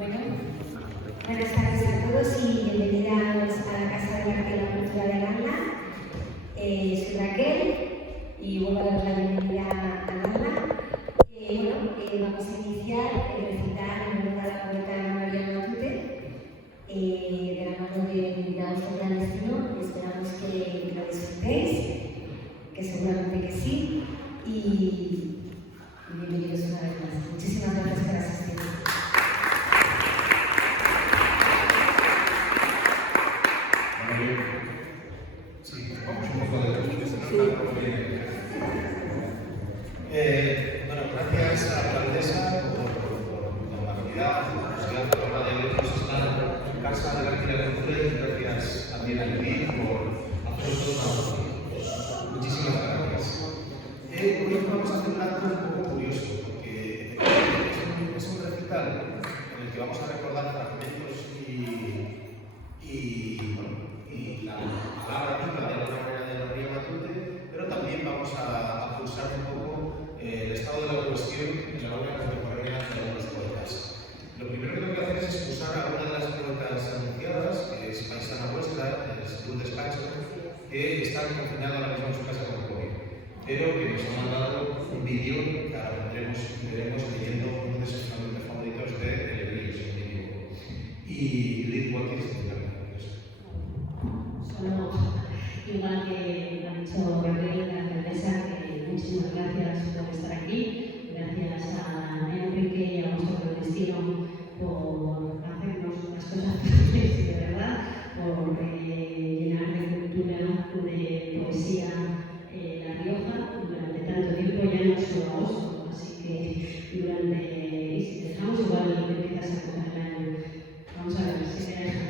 Bueno, buenas tardes a todos y bienvenidos a la Casa de Arte y la Cultura de Aranda. Soy Raquel y vuelvo a dar la bienvenida a Aranda. Vamos a iniciar el recital en honor a la poeta María Matute, de la mano de Augusto Clandestino. Esperamos que lo disfrutéis, que seguramente que sí, y bienvenidos una vez más. Muchísimas gracias por asistir. Sí, vamos un poco de bueno, gracias a la alcaldesa por la amabilidad, por la hora de vernos estar en casa de la arquitectura y gracias también a Luis por hacer todo trabajo. Muchísimas gracias. Hoy vamos a hacer un acto un poco curioso porque es un recital en el que vamos a recordar fragmentos y la palabra viva de alguna manera de María Matute, pero también vamos a pulsar un poco el estado de la cuestión en la obra contemporánea de algunos poetas. Lo primero que tengo que hacer es excusar a una de las poetas anunciadas, que es paisana vuestra, es Luz Despacho, que está confinada ahora mismo en su casa con COVID, pero que nos ha mandado un vídeo que ahora veremos leyendo uno de sus fragmentos favoritos de El Brillo, si no me equivoco. Y Judith Watkins también. Solo, igual que ha dicho Gabriel, la alcaldesa, que muchísimas gracias por estar aquí, gracias a Enrique y a vosotros Destino por hacernos las cosas fáciles, de verdad, por llenar de cultura, de poesía La Rioja durante tanto tiempo, ya no solo agosto, así que y si dejamos igual empiezas a coger el año. Vamos a ver si me dejan.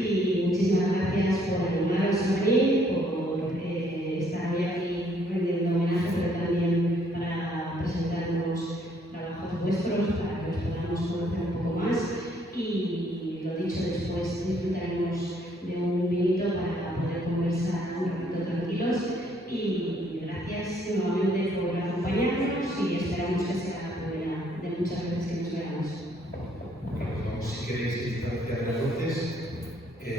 Y muchísimas gracias por animaros hoy, por estar hoy aquí rendiendo homenaje, pero también para presentarnos trabajos vuestros, para que os podamos conocer un poco más. Y lo dicho, después disfrutaremos de un vinito para poder conversar un ratito tranquilos. Y gracias nuevamente por acompañarnos y esperamos que sea la primera de muchas veces que nos veamos. Si queréis distanciar las luces, que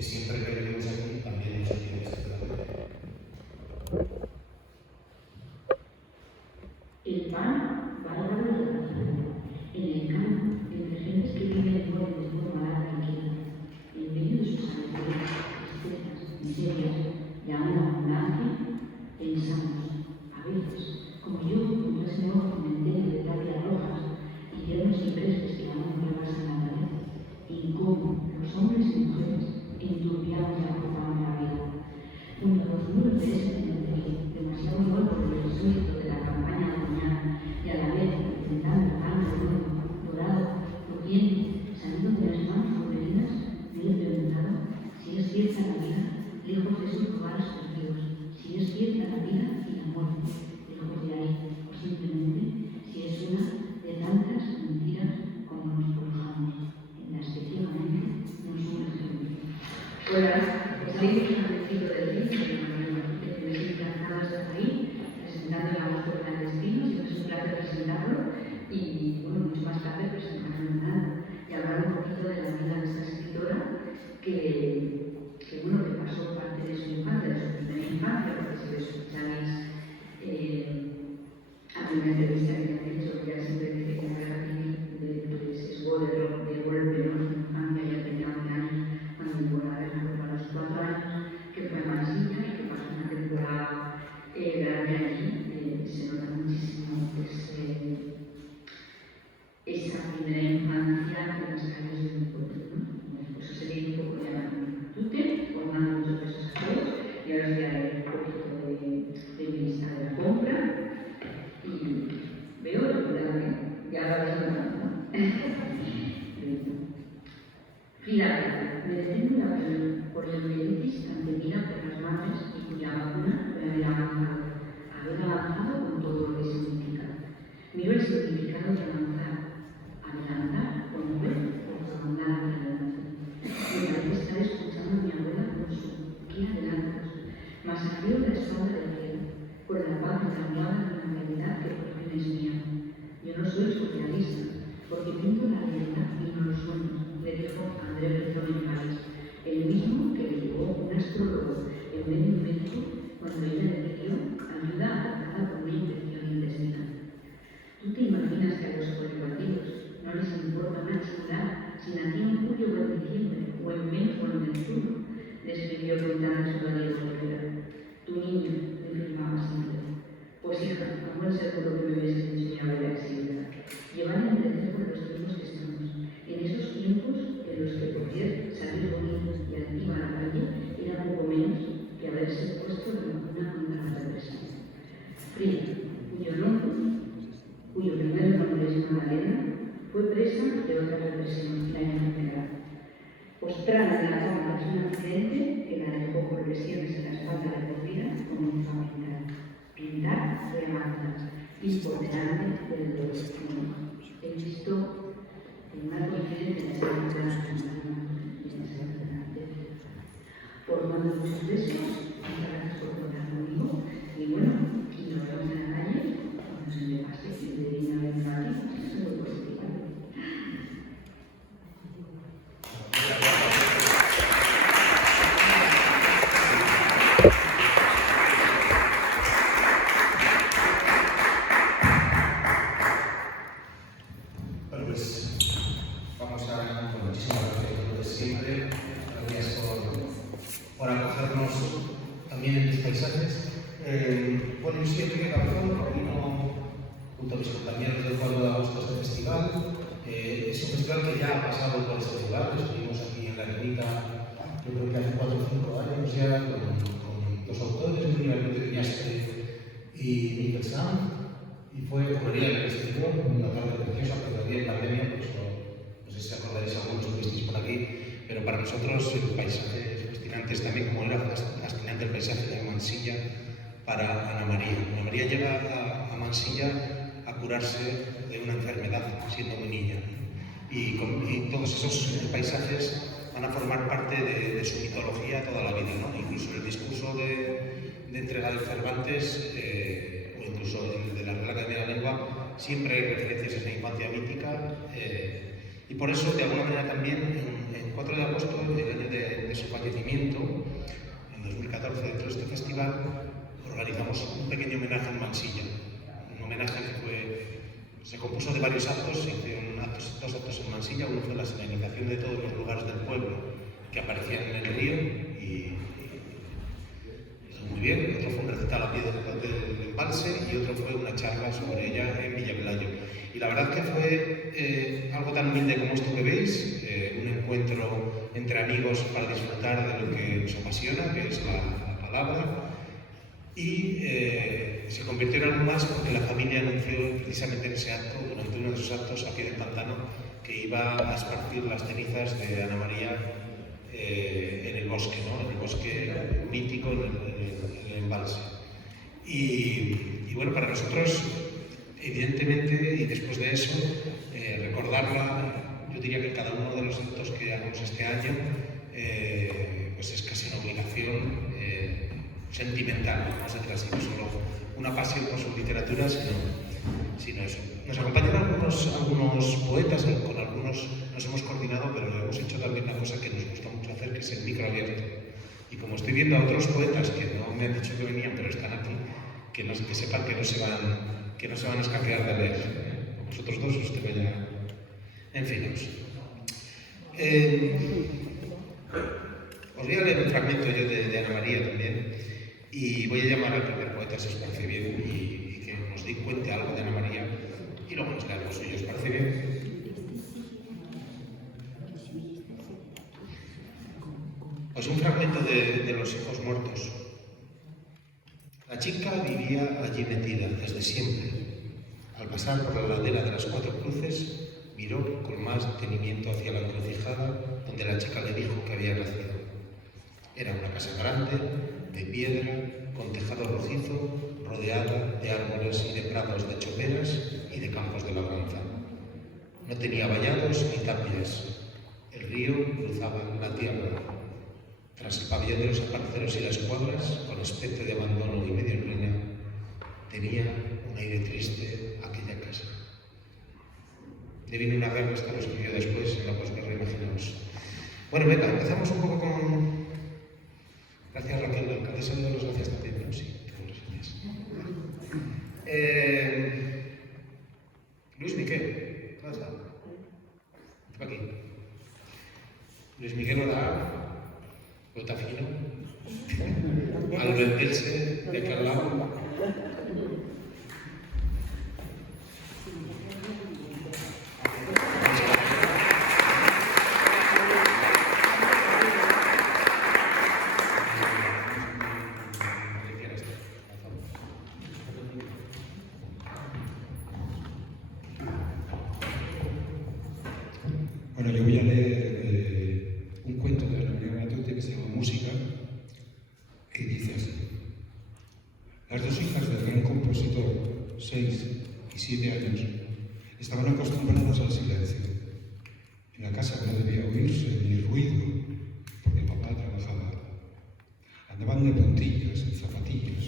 siempre que venimos aquí también nos tiene ese plan. El pan va a dar de la en el campo, entre gentes que viven en borde de forma larga y tranquila, en medio de sus aventuras, tristezas, miserias y aún abundancia, pensamos, a veces, como yo, con ese nuevo cementerio de tapias rojas y hierros cipreses que aún rebasan la pared, y cómo los hombres y mujeres enturbiamos y acortamos la vida. Junto a los muros de ese cementerio, demasiado igual por el resuelto de la campaña colonial y a la vez intentando algo nuevo, dorado, rugiente, saliendo de las manos femeninas, me he preguntado si es cierta la vida, lejos de esos lugares perdidos, si es cierta la vida y la muerte, lejos de ahí, o simplemente si es una de tantas mentiras como nos forjamos, en las que ciegamente nos sumergimos. Hola, seguimos en el ciclo del libro de María Matute, que me siento encantada de estar ahí, presentando el amor clandestino, siempre es un placer presentarlo, y bueno, mucho más tarde presentarlo nada, y hablar un poquito de la vida de esta escritora, que pasó parte de su infancia, de su primera infancia, porque si lo escucháis a primera entrevista que me han hecho, ya siempre dice que la guerra civil sesgó de golpe, ¿no? Su infancia ya tenía 11 años, cuando llegó la guerra fue a los 4 años, que fue más hija y que pasó una temporada grande allí, se nota muchísimo esa primera infancia en las calles de un pueblo, ¿no? Después se ve un poco ya Matute, formando muchos de esos actores, y ahora os daré un poquito de mi lista de la compra. Y puede ser por lo que me hubiese enseñado de actividad. Llevar a entender por los tiempos que estamos. En esos tiempos en los que, por cierto, salir bonito y activa a la calle era poco menos que haberse puesto en una contra la represión. Frida, cuyo primer nombre es Magdalena, fue presa de otra represión, la enfermedad. Postrada en la cama tras un accidente que la dejó por lesiones en la espalda recorrida, comenzó a pintar remarcas y por delante del destino. He visto en una conferencia de la formando muchos besos, muchas gracias por contar conmigo y bueno, y nos vemos en la calle cuando se me pase y le diga a mi madre, eso es muy positivo. Bueno, pues vamos a, con muchísimas gracias por lo de siempre. Gracias por acogernos también en tus paisajes. Bueno, yo soy Enrique Cabezón, coordino junto a mis compañeros del 4 de agosto este festival. Es un festival que ya ha pasado por este lugar. Estuvimos aquí en la Ermita, yo creo que hace 4 o 5 años ya, con dos autores, Miguel Peñastre y Miguel Sanz. Y fue Correría del Exterior, una tarde preciosa, que todavía en pandemia, pues no sé si acordaréis, algunos estuvisteis por aquí, pero para nosotros el paisaje es fascinante, es también como era fascinante el paisaje de Mansilla para Ana María. Ana María llega a Mansilla a curarse de una enfermedad siendo muy niña. Y todos esos paisajes van a formar parte de su mitología toda la vida, ¿no? Incluso el discurso de entrega de Cervantes, o incluso de la Real Academia de la Lengua, siempre hay referencias a esa infancia mítica. Y por eso, de alguna manera también, en 4 de agosto, el año de su fallecimiento, en 2014, dentro de este festival, organizamos un pequeño homenaje en Mansilla. Un homenaje que se compuso de varios actos, se hicieron dos actos en Mansilla. Uno fue la señalización de todos los lugares del pueblo que aparecían en el río, y hizo muy bien. Otro fue un recital a pie del embalse y otro fue una charla sobre ella en Villavelayo. Y la verdad que fue algo tan humilde como esto que veis, un encuentro entre amigos para disfrutar de lo que nos apasiona, que es la palabra. Y se convirtió en algo más porque la familia anunció precisamente en ese acto, durante uno de esos actos a pie del pantano, que iba a esparcir las cenizas de Ana María en el bosque, ¿no? En el bosque mítico, en el embalse. Y bueno, para nosotros, evidentemente, y después de eso, recordarla, yo diría que cada uno de los actos que hagamos este año, pues es casi una obligación sentimental, no se trata de solo una pasión por su literatura, sino eso. Nos acompañan algunos poetas, con algunos nos hemos coordinado, pero hemos hecho también una cosa que nos gusta mucho hacer, que es el micro abierto. Y como estoy viendo a otros poetas que no me han dicho que venían, pero están aquí, que sepan que no se van a escaquear de leer. Vosotros dos, usted vaya. En fin, os voy a leer un fragmento yo de Ana María también, y voy a llamar al primer poeta, si os parece bien, y que nos cuente algo de Ana María, y luego nos leemos suyo, ¿os parece bien? Pues un fragmento de Los hijos muertos. La chica vivía allí metida desde siempre. Al pasar por la ladera de las 4 cruces, miró con más detenimiento hacia la encrucijada donde la chica le dijo que había nacido. Era una casa grande, de piedra, con tejado rojizo, rodeada de árboles y de prados de choperas y de campos de labranza. No tenía vallados ni tapias. El río cruzaba la tierra. Tras el pabellón de los aparceros y las cuadras, con aspecto de abandono y medio en ruina, tenía un aire triste aquella casa. Le vino una guerra, esto lo escribió después en la posguerra, imaginaos. Bueno, venga, empezamos un poco con... Gracias, Raquel, la alcaldesa de las gracias también, ¿no? Sí, gracias. Luis Miguel, ¿dónde está? Está aquí. Luis Miguel Oda, Botafino, Albert Else, de aquel lado. Bueno, yo voy a leer un cuento de Ana María Matute que se llama Música, que dice así. Las dos hijas del gran compositor, 6 y 7 años, estaban acostumbradas al silencio. En la casa no debía oírse ni ruido, porque papá trabajaba. Andaban de puntillas, en zapatillas,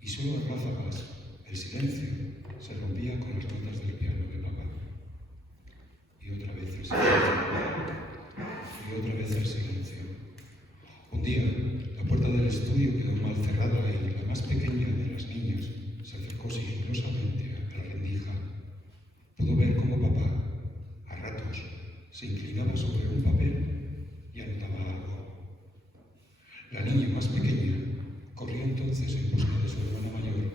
y solo a ráfagas el silencio se rompía con las notas del piano de papá. Y otra vez el silencio. Y otra vez el silencio. Un día, la puerta del estudio quedó mal cerrada y la más pequeña de las niñas se acercó sigilosamente a la rendija. Pudo ver cómo papá, a ratos, se inclinaba sobre un papel y anotaba algo. La niña más pequeña corrió entonces en busca de su hermana mayor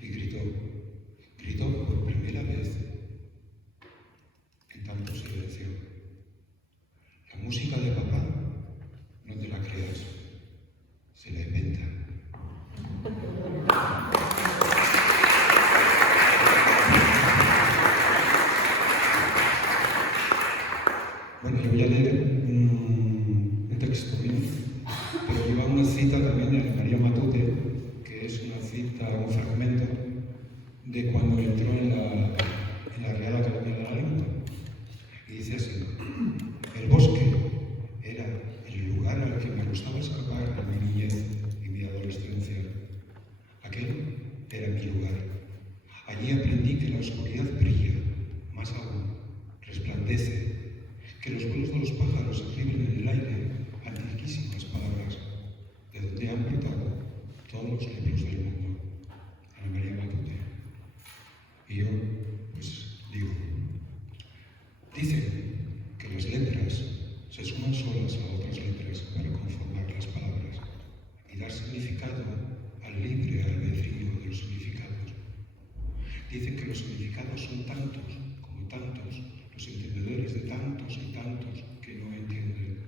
y gritó por primera vez en tanto silencio. La música de papá no te la creas, se la inventa. Bueno, yo voy a leer un texto mío, pero lleva una cita también de Ana María Matute, que es una cita, un fragmento de cuando entró en la Real Academia de la Lengua. Y dice así: el bosque era el lugar al que me gustaba escapar en mi niñez y mi adolescencia. Aquel era mi lugar. Allí aprendí que la oscuridad brilla, más aún, resplandece, que los vuelos de los pájaros escriben en el aire antiquísimas palabras, de donde han brotado todos los libros del mundo. Ana María Matute. Y yo, pues, digo, dicen que las letras se suman solas a otras letras para conformar las palabras y dar significado al libre albedrío de los significados. Dicen que los significados son tantos como tantos los entendedores de tantos y tantos que no entienden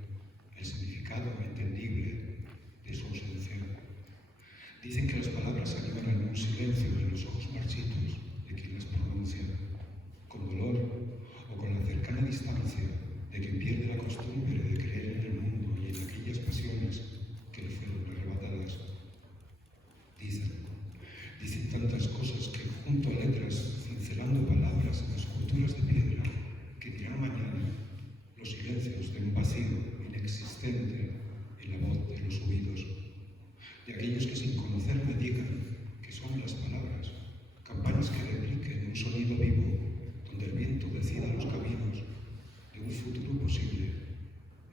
el significado entendible de su ausencia. Dicen que las palabras animan en un silencio de los ojos marchitos de quien las pronuncia, con dolor o con la cercana distancia de quien pierde la costumbre de creer en el mundo y en aquellas pasiones que le fueron arrebatadas. Dicen tantas cosas que junto a letras, cincelando palabras en esculturas de piedra, que dirán mañana los silencios de un vacío inexistente en la voz de los oídos, de aquellos que sin conocerme digan que son las palabras, campanas que repliquen un sonido vivo, donde el viento decida los caminos de un futuro posible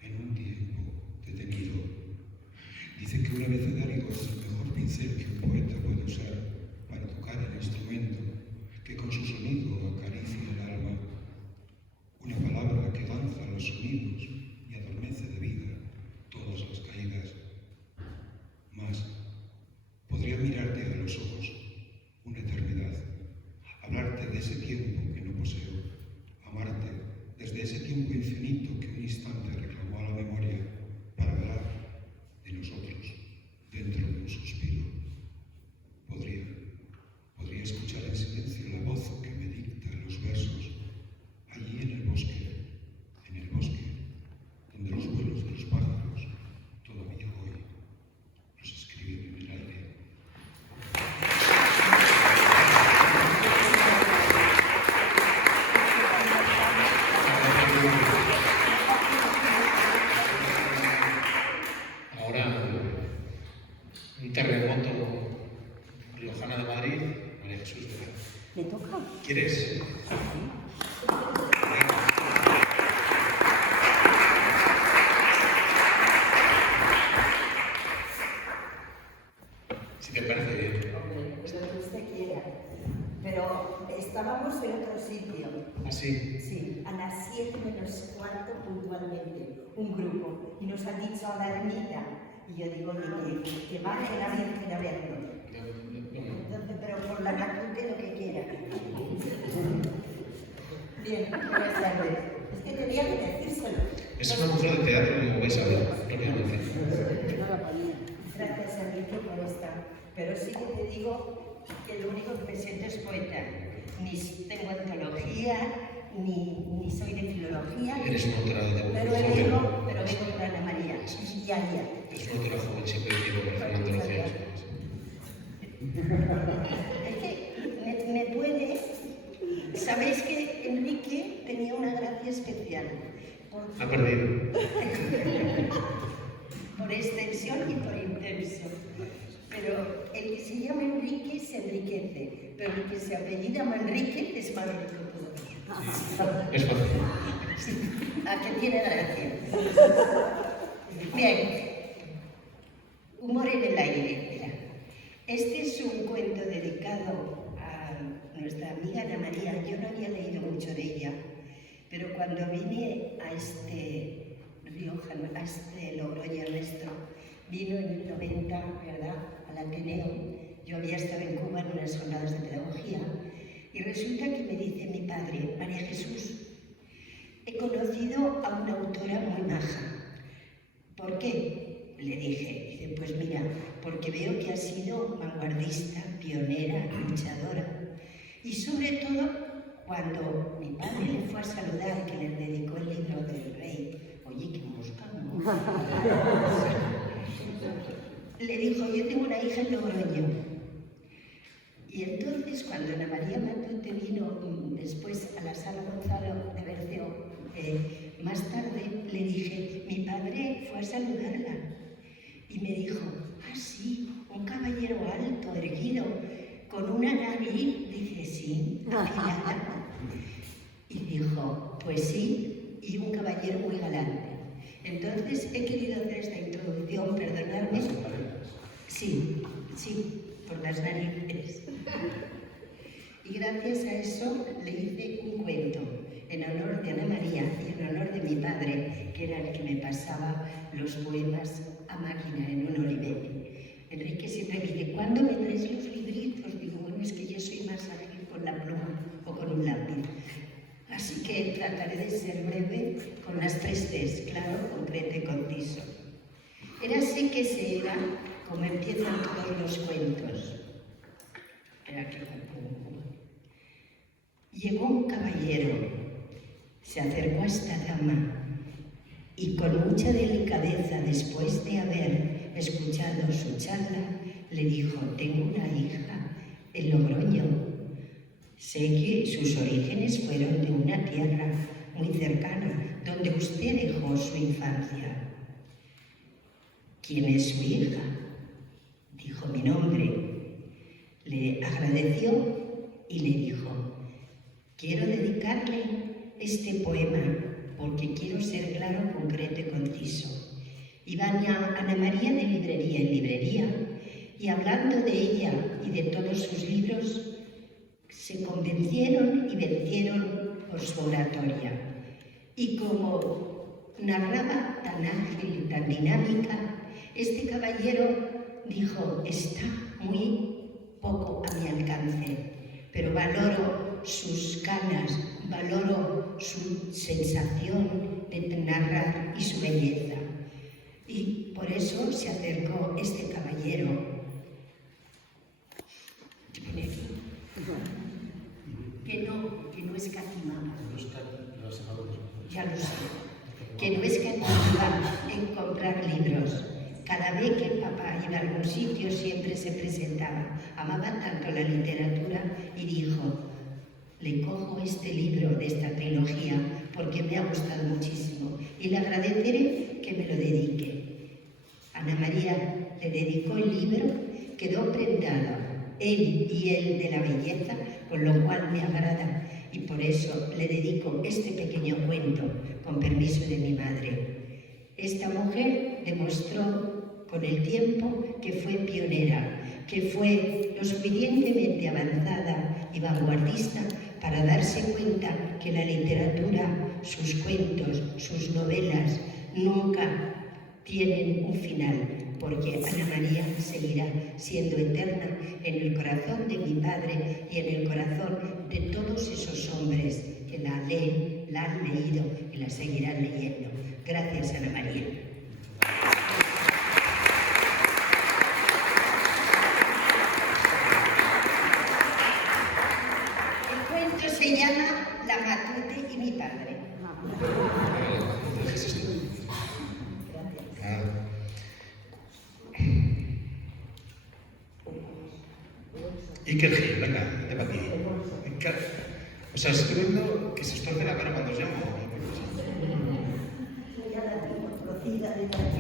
en un tiempo detenido. Dicen que un abecedario es el mejor pincel que un poeta puede usar para tocar el instrumento que con su sonido acaricia el alma. Una palabra que danza los sonidos y adormece de vida todas las caídas. Mas podría mirarte a los ojos una eternidad, hablarte de ese tiempo que no poseo, amarte desde ese tiempo infinito que un instante reclamó a la memoria para hablar de nosotros dentro de un suspiro. Podría escuchar en silencio la voz que me dicta los versos allí en el bosque, donde los vuelos de los pájaros todavía hoy los escriben en el aire. Ahora, un terremoto riojana de Madrid, María Jesús. ¿Le toca? ¿Quieres? Si te parece bien. Hombre, pues lo que usted quiera. Pero estábamos en otro sitio. ¿Así? Sí, a las 7 menos cuarto puntualmente, un grupo. Y nos ha dicho a la ermita. Y yo digo, que baje la Virgen a verlo. Entonces, pero por la Matute lo que quiera. Bien, buenas tardes. Es que tenía que decírselo. Es una obra de teatro, como vais a ver, obviamente. Gracias, Enrique, por esta. Pero sí que te digo que lo único que me siento es poeta. Ni tengo antología, ni soy de filología, Eres una autora de pero vengo por Ana María. Es una autora joven, siempre digo que Fernando García. Es que me puede... Sabéis que Enrique tenía una gracia especial. Ha perdido. Por extensión y por intenso. Pero el que se llama Enrique se enriquece, pero el que se apellida Manrique es más rico todavía. Es fácil. ¿A qué tiene gracia? Bien, humor en el aire. Mira. Este es un cuento dedicado a nuestra amiga Ana María. Yo no había leído mucho de ella, pero cuando vine a este Rioja, a este Logroño nuestro, vino en el 90, ¿verdad?, al Ateneo. Yo había estado en Cuba en unas jornadas de pedagogía y resulta que me dice mi padre, María Jesús, he conocido a una autora muy maja. ¿Por qué? Le dije. Dice, pues mira, porque veo que ha sido vanguardista, pionera, luchadora. Y sobre todo, cuando mi padre le fue a saludar, que le dedicó el libro del rey, oye, qué mosca, ¿no? Le dijo, yo tengo una hija en Logroño. Y entonces, cuando Ana María Matute vino después a la sala Gonzalo de Berceo, más tarde le dije, mi padre fue a saludarla. Y me dijo, ah, sí, un caballero alto, erguido, con una nariz, dice, sí, afilada. Y dijo, pues sí, y un caballero muy galante. Entonces he querido hacer esta introducción, perdonadme. Sí, por las narices. Y gracias a eso le hice un cuento en honor de Ana María y en honor de mi padre, que era el que me pasaba los poemas a máquina en 1 hora y media. Enrique siempre me dice, ¿cuándo me traes los libritos? Digo, bueno, es que yo soy más ágil con la pluma o con un lápiz. Así que trataré de ser breve con las 3 Cs, claro, concreto y conciso. Érase que se era, como empiezan todos los cuentos. Espera que lo pongo. Llegó un caballero, se acercó a esta dama y con mucha delicadeza, después de haber escuchado su charla, le dijo, tengo una hija en Logroño. Sé que sus orígenes fueron de una tierra muy cercana, donde usted dejó su infancia. ¿Quién es su hija? Dijo mi nombre. Le agradeció y le dijo, quiero dedicarle este poema porque quiero ser claro, concreto y conciso. Iban a Ana María de librería en librería y hablando de ella y de todos sus libros, se convencieron y vencieron por su oratoria. Y como narraba tan ágil y tan dinámica, este caballero dijo, está muy poco a mi alcance, pero valoro sus ganas, valoro su sensación de narrar y su belleza. Y por eso se acercó este caballero. ¿Qué pone aquí? Que no escatimaba. Ya lo sé. Que no escatimaba en comprar libros. Cada vez que el papá iba a algún sitio siempre se presentaba. Amaba tanto la literatura y dijo, le cojo este libro de esta trilogía porque me ha gustado muchísimo y le agradeceré que me lo dedique. Ana María le dedicó el libro, quedó prendada, él y él de la belleza, con lo cual me agrada y por eso le dedico este pequeño cuento, con permiso de mi madre. Esta mujer demostró con el tiempo que fue pionera, que fue lo suficientemente avanzada y vanguardista para darse cuenta que la literatura, sus cuentos, sus novelas, nunca tienen un final, porque Ana María seguirá siendo eterna en el corazón de mi padre y en el corazón de todos esos hombres que la leen, la han leído y la seguirán leyendo. Gracias, Ana María. El cuento se llama La Matute y mi padre. Gracias. Iker Gil, venga, vete para aquí. O sea, estoy viendo que se os torce la cara cuando os llamo.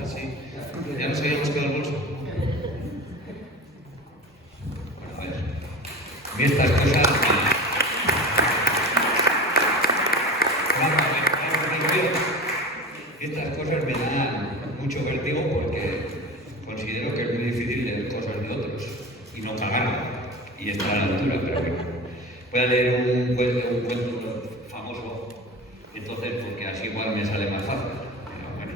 Sí. Ya nos habíamos quedado el bolso. Bueno, a ver. A mí estas cosas. Estas cosas me dan mucho vértigo porque considero que es muy difícil leer cosas de otros y no pagarlo y estar a la altura, pero bueno. Voy a leer un cuento famoso, entonces porque así igual me sale más fácil. Pero bueno.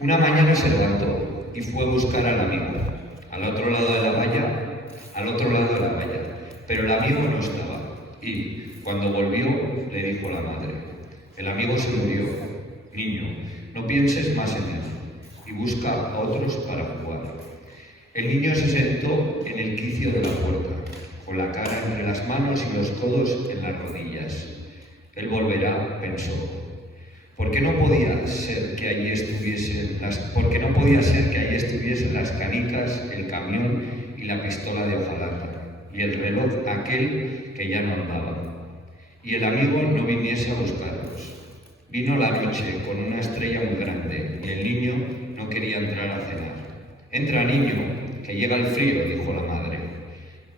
Una mañana se levantó y fue a buscar al amigo, al otro lado de la valla, pero el amigo no estaba y cuando volvió le dijo la madre: el amigo se murió, niño, no pienses más en él y busca a otros para jugar. El niño se sentó en el quicio de la puerta, con la cara entre las manos y los codos en las rodillas. Él volverá, pensó. ¿Por qué no podía ser que allí estuviesen las canicas, el camión y la pistola de hojalata, y el reloj aquel que ya no andaba? Y el amigo no viniese a buscarlos. Vino la noche con una estrella muy grande y el niño no quería entrar a cenar. Entra, niño, que llega el frío, dijo la madre.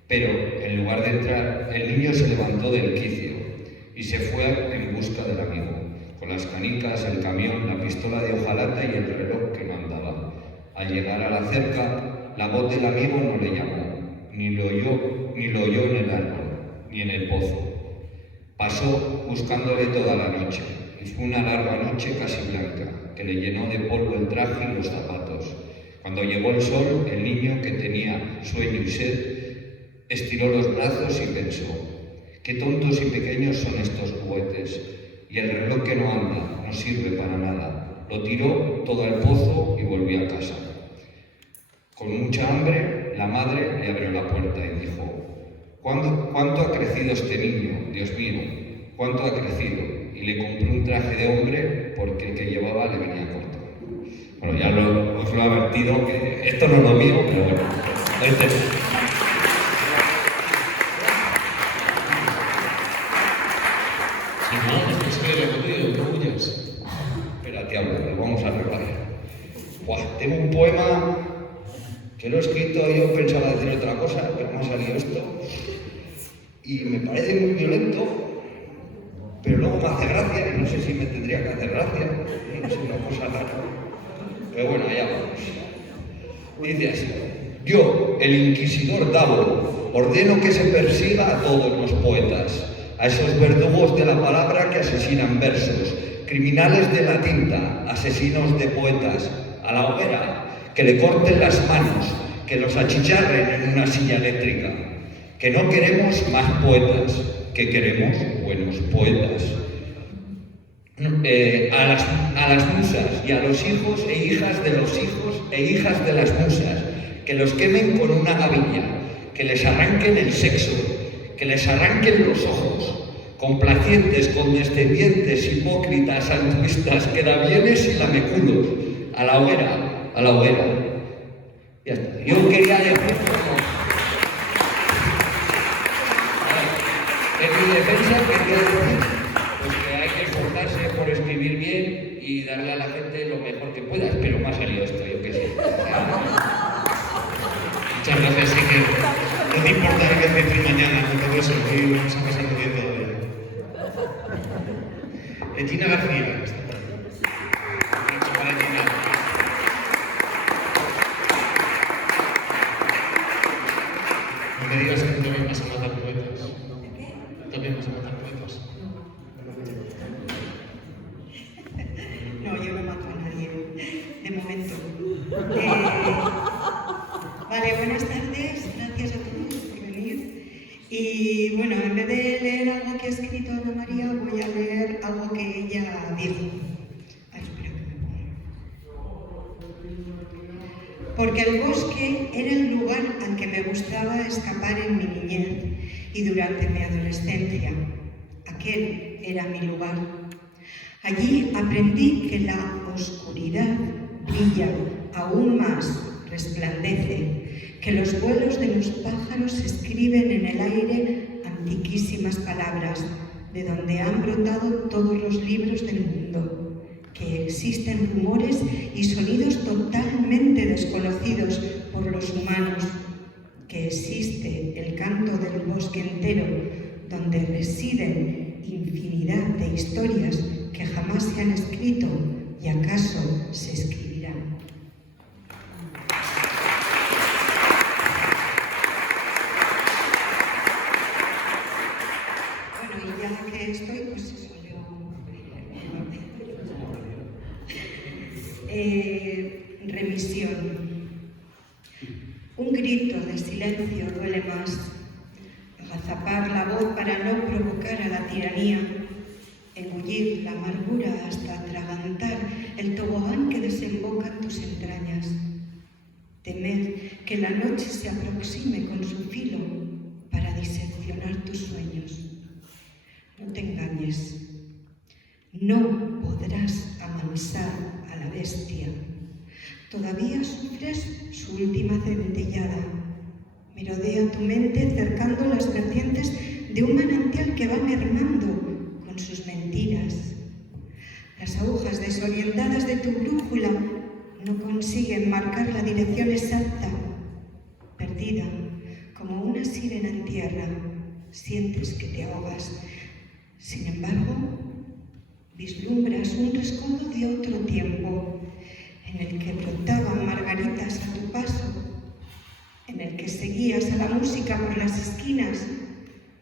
Pero en lugar de entrar, el niño se levantó del quicio y se fue en busca del amigo, con las canicas, el camión, la pistola de hojalata y el reloj que no andaba. Al llegar a la cerca, la voz del amigo no le llamó, ni lo oyó en el árbol, ni en el pozo. Pasó buscándole toda la noche, y fue una larga noche casi blanca, que le llenó de polvo el traje y los zapatos. Cuando llegó el sol, el niño, que tenía sueño y sed, estiró los brazos y pensó: qué tontos y pequeños son estos juguetes, y el reloj que no anda, no sirve para nada. Lo tiró todo al pozo y volvió a casa. Con mucha hambre, la madre le abrió la puerta y dijo: ¿Cuánto ha crecido este niño? Dios mío, ¿cuánto ha crecido? Y le compró un traje de hombre porque el que llevaba le venía corto. Bueno, ya os lo he advertido, que esto no es lo mío, pero bueno. Si no, después que le he metido, no huyas. Espérate, hablo, lo vamos a arreglar. Tengo un poema que lo he escrito y yo pensaba decir otra cosa, pero me ha salido esto. Y me parece muy violento, pero luego me hace gracia, y no sé si me tendría que hacer gracia, es una cosa rara. Pero bueno, allá vamos. Dice así: yo, el inquisidor Davo, ordeno que se persiga a todos los poetas, a esos verdugos de la palabra que asesinan versos, criminales de la tinta, asesinos de poetas, a la hoguera, que le corten las manos, que los achicharren en una silla eléctrica. Que no queremos más poetas, que queremos buenos poetas. A las musas y a los hijos e hijas de los hijos e hijas de las musas, que los quemen con una gavilla, que les arranquen el sexo, que les arranquen los ojos, complacientes, condescendientes, hipócritas, altruistas, quedabienes y lameculos, a la hoguera, a la hoguera. Ya está. Yo quería decir, en mi defensa, quería decir pues que hay que esforzarse por escribir bien y darle a la gente lo mejor que puedas, pero me ha salido esto, yo qué sé. Muchas gracias, sí que no te importa que empieces mañana con todo eso, que vamos a pasar bien todavía. Gina García. No me digas que tú también vas a matar poetas. También vas a matar poetas. No, yo no mato a nadie, de momento. Vale, buenas tardes, gracias a todos por venir. Y bueno, en vez de leer algo que ha escrito Ana María, voy a leer algo que ella dijo. Ay, espera que me ponga. Porque el bosque era el lugar al que me gustaba escapar en mi niñez y durante mi adolescencia. Aquel era mi lugar. Allí aprendí que la oscuridad brilla aún más, resplandece, que los vuelos de los pájaros escriben en el aire antiquísimas palabras, de donde han brotado todos los libros del mundo, que existen rumores y sonidos totalmente desconocidos por los humanos, que existe el canto del bosque entero, donde residen infinidad de historias que jamás se han escrito y acaso se escribirán. Bueno, y ya que estoy, pues eso, remisión. Un grito de silencio duele más. Agazapar la voz para no provocar a la tiranía. Engullir la amargura hasta atragantar el tobogán que desemboca en tus entrañas. Temer que la noche se aproxime con su filo para diseccionar tus sueños. No te engañes. No podrás amansar a la bestia. Todavía sufres su última centellada. Merodea tu mente cercando las vertientes de un manantial que va mermando con sus mentiras. Las agujas desorientadas de tu brújula no consiguen marcar la dirección exacta. Perdida, como una sirena en tierra, sientes que te ahogas. Sin embargo, vislumbras un rescoldo de otro tiempo, en el que brotaban margaritas a tu paso, en el que seguías a la música por las esquinas,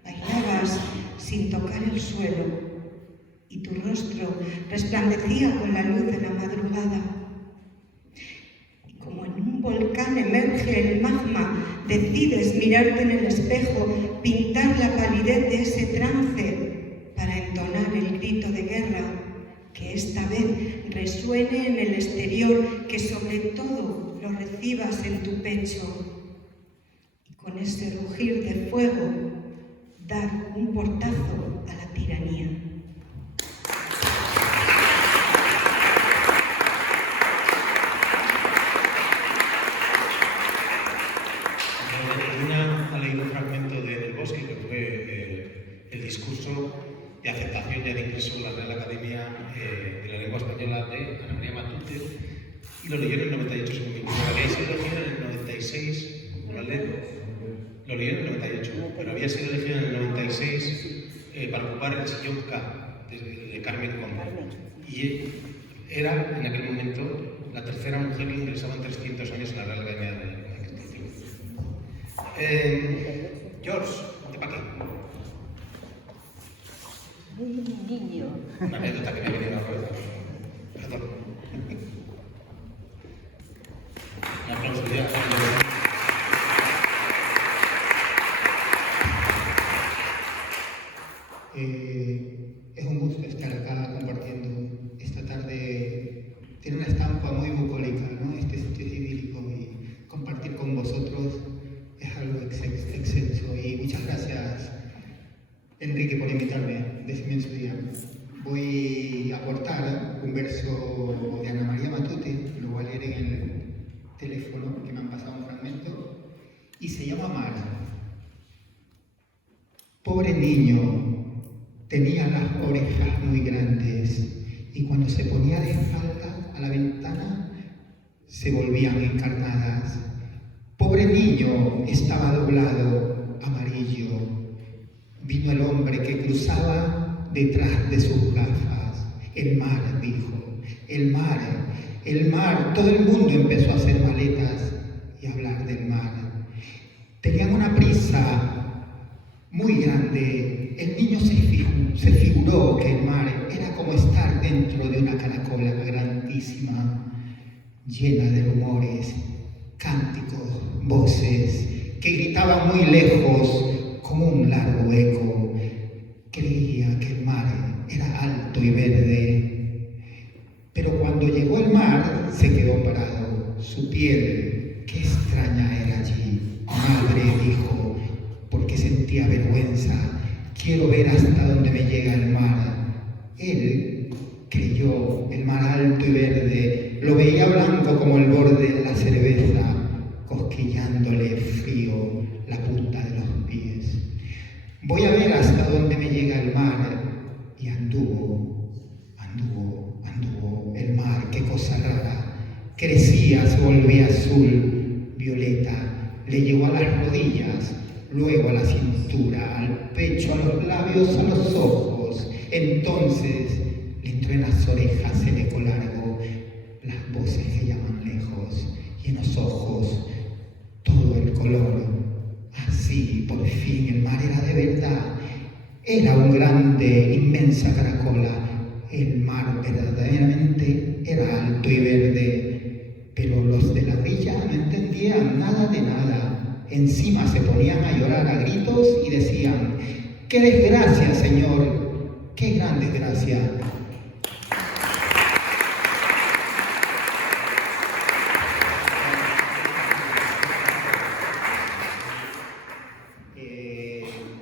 bailabas sin tocar el suelo, y tu rostro resplandecía con la luz de la madrugada. Y como en un volcán emerge el magma, decides mirarte en el espejo, pintar la palidez de ese trance para entonar el grito de guerra, que esta vez resuene en el exterior, que sobre todo lo recibas en tu pecho. Y con ese rugir de fuego, dar un portazo a la tiranía. Una ha leído un fragmento de El Bosque, que fue el discurso de aceptación ya de ingreso en la Real Academia de la Lengua Española de Ana María Matute, y lo leyó en el 98, según mi libro. Había sido elegido en el 96, lo leyó en el 98, pero había sido elegido en el 96 para ocupar el sillón K de Carmen Conde. Y era, en aquel momento, la tercera mujer que ingresaba en 300 años en la Real Academia de la Lengua. George, ponte para aquí. Niño. Una anécdota que me ha venido a la cabeza. Perdón. Un aplauso ya. Es un gusto estar acá compartiendo esta tarde. Tiene una estampa muy bucólica, ¿no? Este idílico, y compartir con vosotros es algo excelso. Y muchas gracias, Enrique, por invitarme de ese inmenso día. Voy a aportar un verso de Ana María Matute, lo voy a leer en el teléfono porque me han pasado un fragmento, y se llama Mar. Pobre niño, tenía las orejas muy grandes y cuando se ponía de espalda a la ventana se volvían encarnadas. Pobre niño, estaba doblado, amarillo. Vino el hombre que cruzaba detrás de sus gafas. El mar, dijo, el mar. Todo el mundo empezó a hacer maletas y a hablar del mar. Tenían una prisa muy grande. El niño se figuró que el mar era como estar dentro de una caracola grandísima, llena de rumores, cánticos, voces, que gritaban muy lejos como un largo eco. Creía que el mar era alto y verde, pero cuando llegó el mar se quedó parado. Su piel, qué extraña era allí. Madre, dijo, porque sentía vergüenza. quiero ver hasta dónde me llega el mar. Él creyó el mar alto y verde, lo veía blanco como el borde de la cerveza, cosquillándole frío la punta de los pies. Voy a ver hasta dónde me llega el mar. Y anduvo el mar, qué cosa rara. Crecía, se volvía azul, violeta, le llegó a las rodillas, luego a la cintura, al pecho, a los labios, a los ojos. Entonces le entró en las orejas el eco largo, las voces que llaman lejos, y en los ojos todo el color. Así, por fin, el mar era de verdad. Era un grande, inmensa caracola. El mar verdaderamente era alto y verde, pero los de la villa no entendían nada de nada. Encima se ponían a llorar a gritos y decían: ¡qué desgracia, señor! ¡Qué gran desgracia!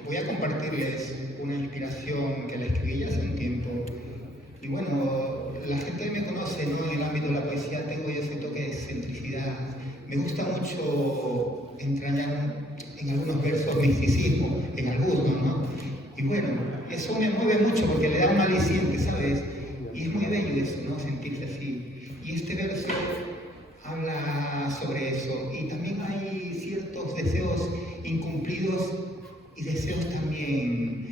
Voy a compartirles una inspiración que la escribí ya hace un tiempo. Y bueno, la gente que me conoce, ¿no?, en el ámbito de la poesía tengo yo ese toque de excentricidad. Me gusta mucho entrañar en algunos versos misticismo, en algunos, ¿no? Y bueno, eso me mueve mucho porque le da un aliciente, ¿sabes? Y es muy bello eso, ¿no?, sentirse así. Y este verso habla sobre eso. Y también hay ciertos deseos incumplidos y deseos también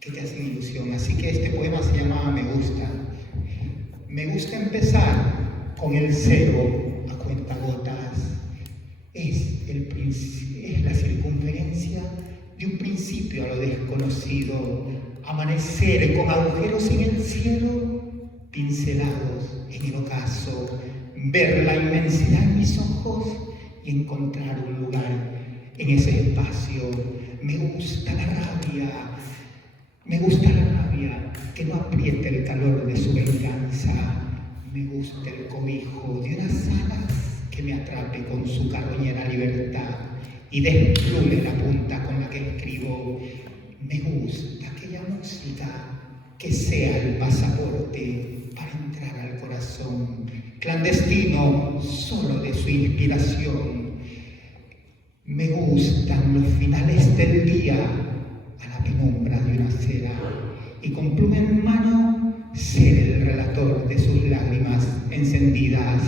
que te hacen ilusión. Así que este poema se llama Me gusta. Me gusta empezar con el cero a cuentagotas. Es la circunferencia de un principio a lo desconocido. Amanecer con agujeros en el cielo, pincelados en el ocaso. Ver la inmensidad en mis ojos y encontrar un lugar en ese espacio. Me gusta la rabia que no apriete el calor de su venganza. Me gusta el cobijo de unas alas que me atrape con su carroñera libertad y desplume la punta con la que escribo. Me gusta aquella música que sea el pasaporte para entrar al corazón, clandestino solo de su inspiración. Me gustan los finales del día a la penumbra de una acera y con pluma en mano ser el relator de sus lágrimas encendidas.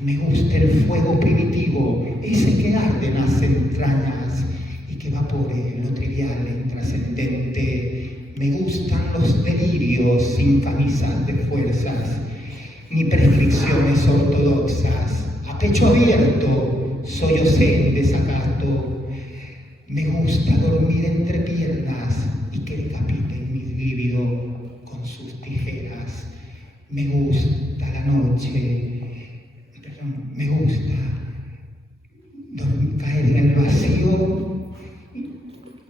Me gusta el fuego primitivo, ese que arde en las entrañas y que evapore lo trivial e intrascendente. Me gustan los delirios sin camisas de fuerzas ni prescripciones ortodoxas. A pecho abierto sollocé en desacato. Me gusta dormir entre piernas y que decapiten mi líbido con sus tijeras. Me gusta la noche, me gusta caer en el vacío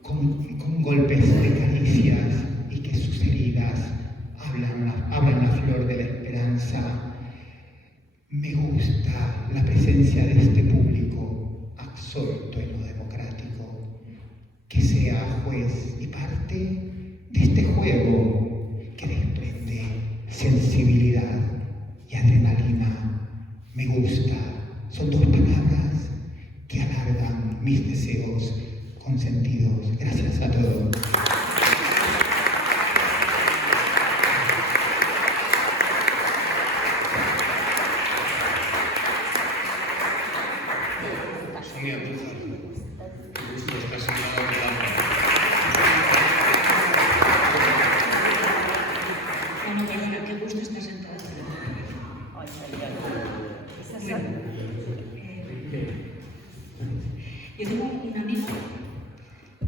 con golpes de caricias y que sus heridas abran la flor de la esperanza. Me gusta la presencia de este público absorto en lo democrático, que sea juez y parte de este juego que desprende sensibilidad y adrenalina. Me gusta, son dos palabras que alargan mis deseos consentidos. Gracias a todos. Sonia Andújar, qué gusto estar sentada a mi lado. Bueno, perdona, qué gusto estar sentada. Yo tengo un amigo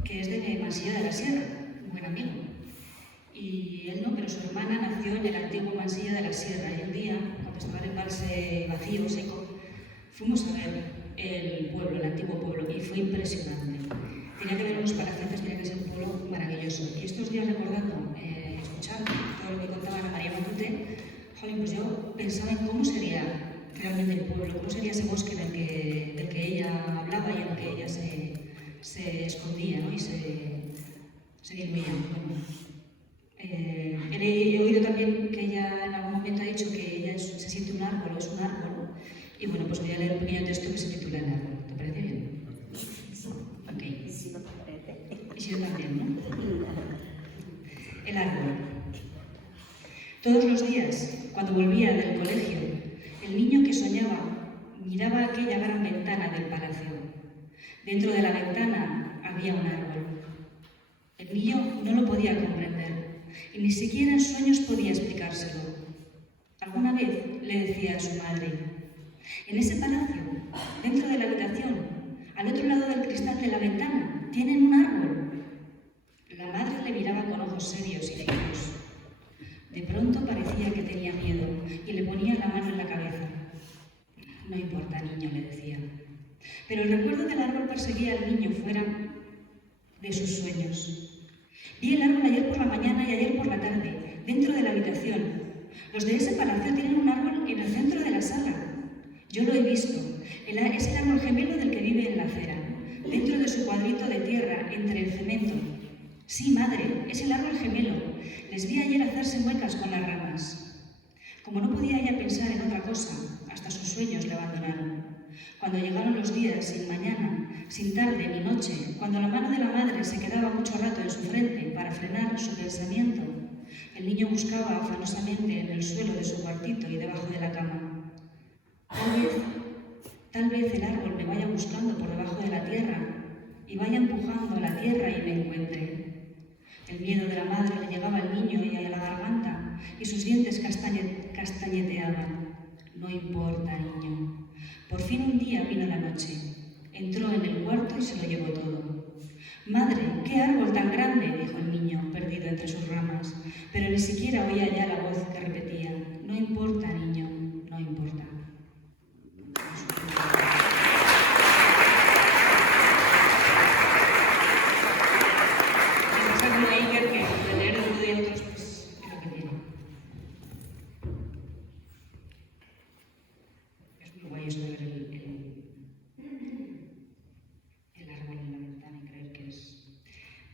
que es de Mansilla de la Sierra, un buen amigo. Y él no, pero su hermana nació en el antiguo Mansilla de la Sierra. Y un día, cuando estaba en el embalse vacío, seco, fuimos a ver el pueblo, el antiguo pueblo, y fue impresionante. Tenía que ver unos palacios, tenía que ser un pueblo maravilloso. Y estos días recordando, escuchando todo lo que contaba Ana María Matute, jolín, pues yo pensaba en cómo sería realmente el pueblo, cómo sería ese bosque del que ella hablaba y en el que ella se escondía, ¿no? Y se Se diluían. He oído también que ella en algún momento ha dicho que ella se siente un árbol, es un árbol. Y bueno, pues voy a leer un pequeño texto que se titula El árbol. ¿Te parece bien? Ok. Y si no también, ¿no? El árbol. Todos los días, cuando volvía del colegio, el niño que soñaba miraba aquella gran ventana del palacio. Dentro de la ventana había un árbol. El niño no lo podía comprender y ni siquiera en sueños podía explicárselo. Alguna vez le decía a su madre: en ese palacio, dentro de la habitación, al otro lado del cristal de la ventana, tienen un árbol. La madre le miraba con ojos serios y fijos. De pronto parecía que tenía miedo y le ponía la mano en la cabeza. No importa, niño, le decía. Pero el recuerdo del árbol perseguía al niño fuera de sus sueños. Vi el árbol ayer por la mañana y ayer por la tarde, dentro de la habitación. Los de ese palacio tienen un árbol en el centro de la sala. Yo lo he visto. Es el árbol gemelo del que vive en la acera, dentro de su cuadrito de tierra, entre el cemento. Sí, madre, es el árbol gemelo. Les vi ayer hacerse muecas con las ramas. Como no podía ella pensar en otra cosa, hasta sus sueños le abandonaron. Cuando llegaron los días sin mañana, sin tarde ni noche, cuando la mano de la madre se quedaba mucho rato en su frente para frenar su pensamiento, el niño buscaba afanosamente en el suelo de su cuartito y debajo de la cama. Tal vez el árbol me vaya buscando por debajo de la tierra y vaya empujando a la tierra y me encuentre. El miedo de la madre le llegaba al niño y a la garganta y sus dientes castañeteaban. No importa, niño. Por fin un día vino la noche. Entró en el cuarto y se lo llevó todo. Madre, qué árbol tan grande, dijo el niño, perdido entre sus ramas, pero ni siquiera oía ya la voz que repetía: no importa, niño, no importa.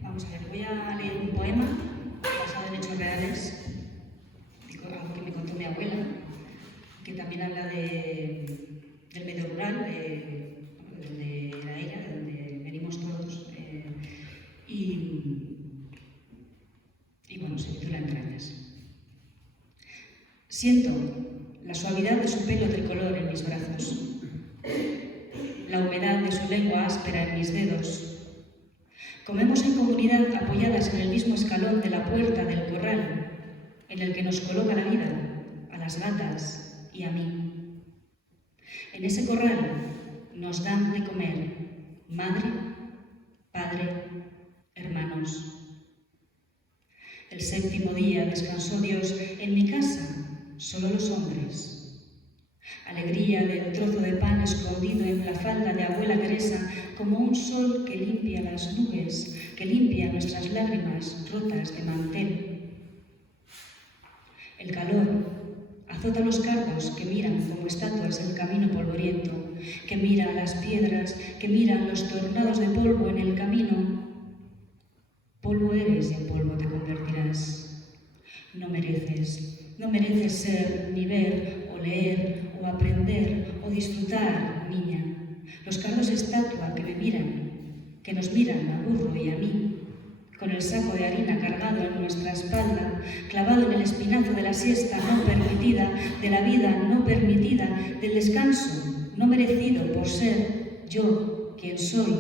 Vamos a ver, voy a leer un poema basado en hechos reales, algo que me contó mi abuela, que también habla del medio rural, de donde era ella, de donde venimos todos, y bueno, se titula Entrañas. Siento la suavidad de su pelo tricolor en mis brazos, la humedad de su lengua áspera en mis dedos. Comemos en comunidad apoyadas en el mismo escalón de la puerta del corral en el que nos coloca la vida, a las gatas y a mí. En ese corral nos dan de comer madre, padre, hermanos. El séptimo día descansó Dios. En mi casa, solo los hombres. Alegría del trozo de pan escondido en la falda de abuela Teresa, como un sol que limpia las nubes, que limpia nuestras lágrimas rotas de mantel. El calor azota los cardos que miran como estatuas el camino polvoriento, que miran las piedras, que miran los tornados de polvo en el camino. Polvo eres y en polvo te convertirás. No mereces ser, ni ver, o leer, o aprender, o disfrutar, niña. Los cardos estatua que me miran, que nos miran a burro y a mí, con el saco de harina cargado en nuestra espalda, clavado en el espinazo de la siesta no permitida, de la vida no permitida, del descanso no merecido por ser yo quien soy,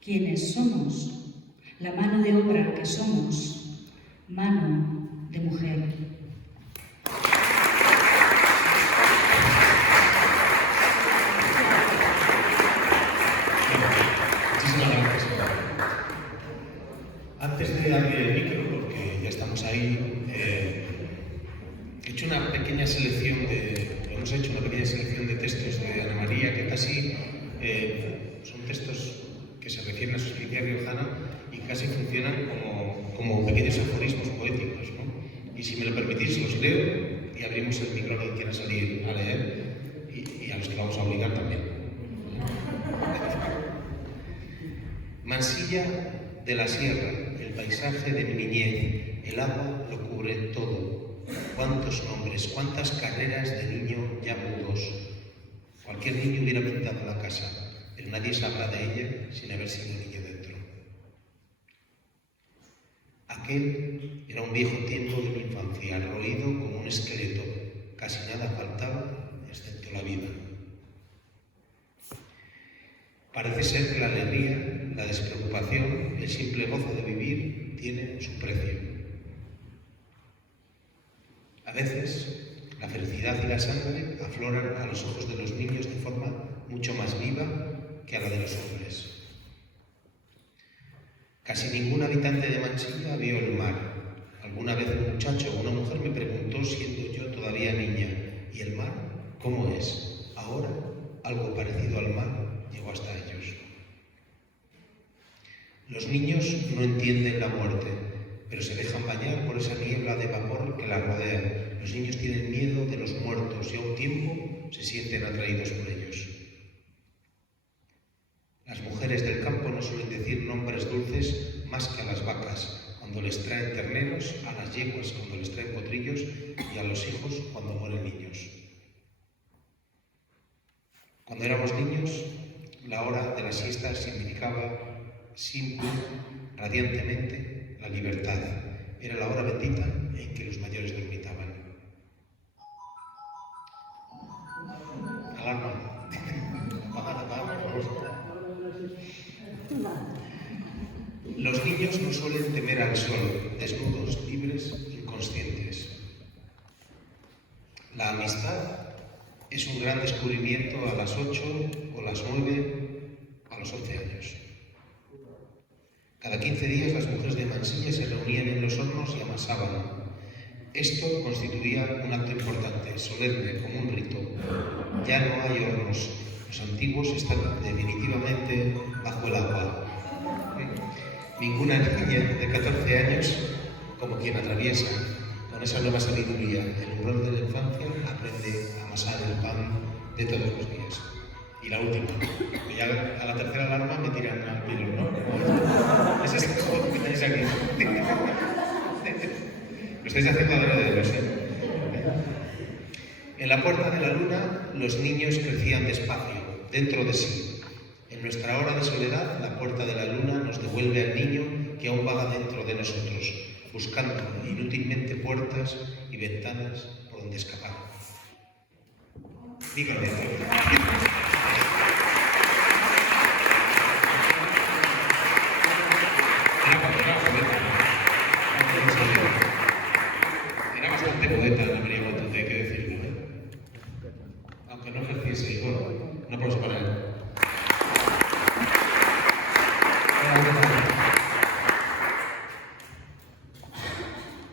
quienes somos, la mano de obra que somos, mano de mujer. Antes de darle el micro, porque ya estamos ahí, hemos hecho una pequeña selección de textos de Ana María que casi son textos que se refieren a su especie riojana y casi funcionan como pequeños aforismos poéticos, ¿no? Y si me lo permitís, los leo y abrimos el micro a quien quiera salir a leer y a los que vamos a obligar también. Mansilla de la Sierra, el paisaje de mi niñez, el agua lo cubre todo. Cuántos nombres, cuántas carreras de niño ya mudos. Cualquier niño hubiera pintado la casa, pero nadie sabrá de ella sin haber sido niño dentro. Aquel era un viejo tiempo de mi infancia, roído como un esqueleto. Casi nada faltaba, excepto la vida. Parece ser que la alegría, la despreocupación, el simple gozo de vivir tienen su precio. A veces, la felicidad y la sangre afloran a los ojos de los niños de forma mucho más viva que a la de los hombres. Casi ningún habitante de Mansilla vio el mar. Alguna vez un muchacho o una mujer me preguntó, siendo yo todavía niña, ¿y el mar cómo es? Ahora, algo parecido al mar llegó hasta ellos. Los niños no entienden la muerte, pero se dejan bañar por esa niebla de vapor que la rodea. Los niños tienen miedo de los muertos y a un tiempo se sienten atraídos por ellos. Las mujeres del campo no suelen decir nombres dulces más que a las vacas cuando les traen terneros, a las yeguas cuando les traen potrillos y a los hijos cuando mueren niños. Cuando éramos niños, la hora de la siesta significaba simple, radiantemente, la libertad. Era la hora bendita en que los mayores dormitaban. Alarma. Apagad, por favor. Los niños no suelen temer al sol, desnudos, libres, inconscientes. La amistad es un gran descubrimiento a las 8 o las 9, a los 11 años. Cada 15 días las mujeres de Mansilla se reunían en los hornos y amasaban. Esto constituía un acto importante, solemne, como un rito. Ya no hay hornos. Los antiguos están definitivamente bajo el agua. Ninguna niña de 14 años, como quien atraviesa con esa nueva sabiduría el umbral de la infancia, aprende a amasar el pan de todos los días. Y la última, que ya a la tercera alarma me tiran al pelo, ¿no? Ese es el juego que tenéis aquí. Lo estáis haciendo adrede, lo sé. En la puerta de la luna, los niños crecían despacio, dentro de sí. En nuestra hora de soledad, la puerta de la luna nos devuelve al niño que aún vaga dentro de nosotros, buscando inútilmente puertas y ventanas por donde escapar. Dígame. Era bastante poeta la María Matute, hay que decirlo, ¿eh? Aunque no ejerciese igual. Un aplauso para él.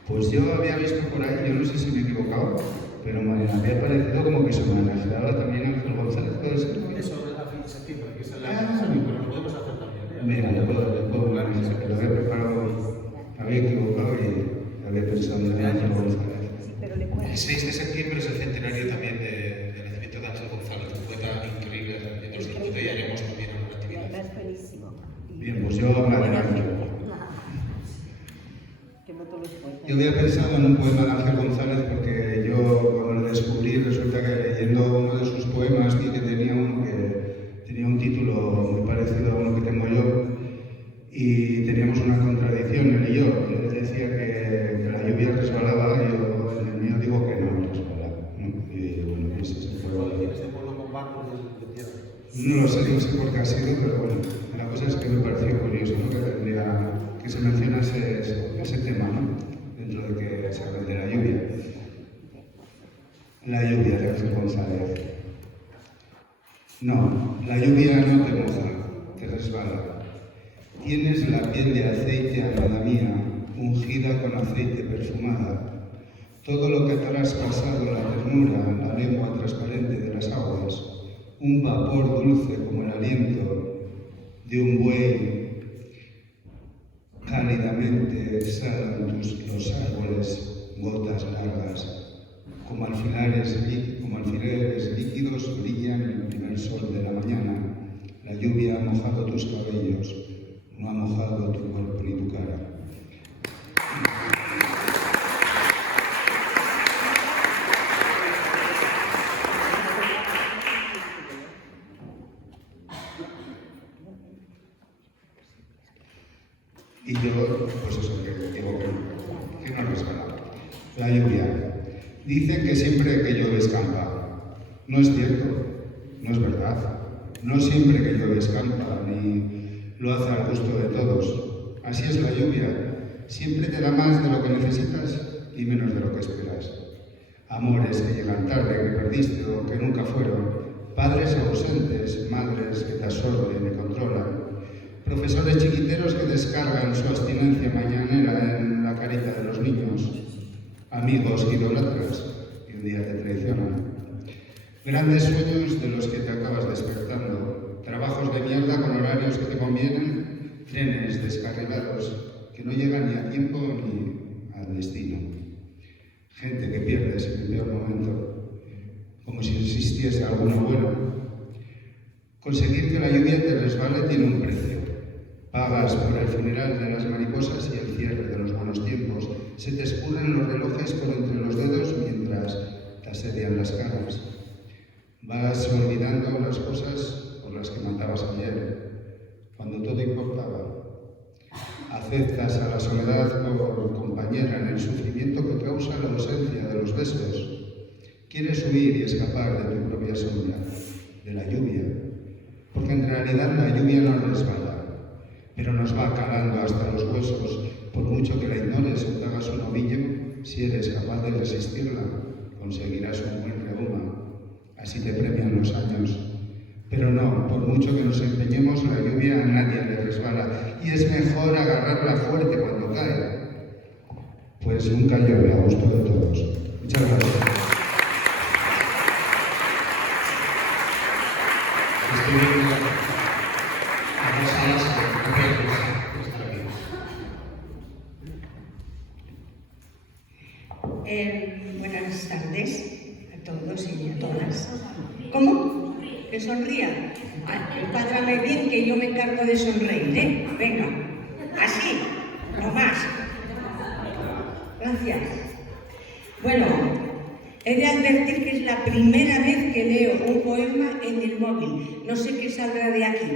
Pues yo había visto por ahí, yo no sé si me he equivocado, pero me había parecido como que se homenajeaba también a Ángel González. ¿Puede ser? Eso es a fin de septiembre, que es el año, pero lo podemos hacer también. Mira, lo puedo organizar, que lo había preparado, había equivocado y había pensado en Ángel González. El 6 de septiembre es el centenario también del nacimiento de Ángel González, un poeta increíble de los Quijote, y haremos también alguna actividad. Es buenísimo. Bien, pues yo me adelanto. Que no todos los poetas. Yo había pensado en un poema de Ángel González porque yo cuando lo descubrí resulta que leyendo uno de sus poemas vi que tenía uno que tenía un título muy parecido a uno que tengo yo y teníamos una contradicción él y yo. Él decía que la lluvia resbalaba y yo en el mío digo que no resbalaba, ¿no? Y bueno, pues ese fue... Este pueblo con bancos de tierra. No lo sé por qué ha sido, pero bueno, la cosa es que me pareció curioso, ¿no? Que se mencionase ese tema, ¿no? Dentro de que se habla de la lluvia. La lluvia de Ángel González. No, la lluvia no te moja, te resbala. Tienes la piel de aceite, amada mía, ungida con aceite perfumada. Todo lo que te has pasado, la ternura, la lengua transparente de las aguas, un vapor dulce como el aliento de un buey. Cálidamente salan los árboles, gotas largas, como alfileres líquidos brillan en el primer sol de la mañana. La lluvia ha mojado tus cabellos, no ha mojado tu cuerpo ni tu cara. La lluvia. Dicen que siempre que llueve escampa. No es cierto, no es verdad. No siempre que llueve escampa, ni lo hace al gusto de todos. Así es la lluvia. Siempre te da más de lo que necesitas y menos de lo que esperas. Amores que llegan tarde, que perdiste o que nunca fueron. Padres ausentes, madres que te absorben y controlan. Profesores chiquiteros que descargan su abstinencia mañanera en la carita de los niños. Amigos que idolatras y un día te traicionan. Grandes sueños de los que te acabas despertando. Trabajos de mierda con horarios que te convienen. Trenes descarrilados que no llegan ni a tiempo ni al destino. Gente que pierdes en el peor momento, como si existiese alguno bueno. Conseguir que la lluvia te resbale tiene un precio. Pagas por el funeral de las mariposas y el cierre de los buenos tiempos. Se te escurren los relojes por entre los dedos mientras te asedian las caras. Vas olvidando las cosas por las que matabas ayer, cuando todo importaba. Aceptas a la soledad por compañera en el sufrimiento que causa la ausencia de los besos. Quieres huir y escapar de tu propia sombra, de la lluvia, porque en realidad la lluvia no resbala, pero nos va calando hasta los huesos. Por mucho que la ignores o te hagas un ovillo, si eres capaz de resistirla, conseguirás un buen reuma. Así te premian los años. Pero no, por mucho que nos empeñemos, la lluvia a nadie le resbala. Y es mejor agarrarla fuerte cuando cae. Pues nunca llueve a gusto de todos. Muchas gracias. Estoy viendo a dos salas que Buenas tardes a todos y a todas. ¿Cómo? ¿Que sonría? Encuádrame bien que yo me encargo de sonreír, ¿eh? Venga, así, no más. Gracias. Bueno, he de advertir que es la primera vez que leo un poema en el móvil. No sé qué saldrá de aquí,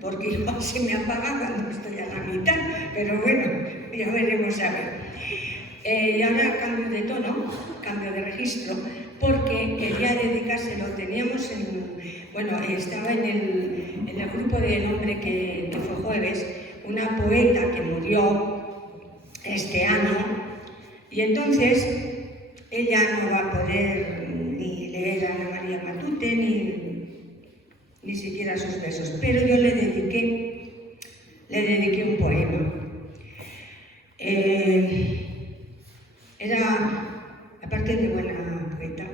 porque igual se me apaga cuando estoy a la mitad, pero bueno, ya veremos a ver. Y ahora cambio de tono, cambio de registro, porque quería dedicárselo, teníamos estaba en el grupo del hombre que fue jueves, una poeta que murió este año, y entonces ella no va a poder ni leer a Ana María Matute, ni siquiera sus versos, pero yo le dediqué un poema. Era, aparte de buena poeta,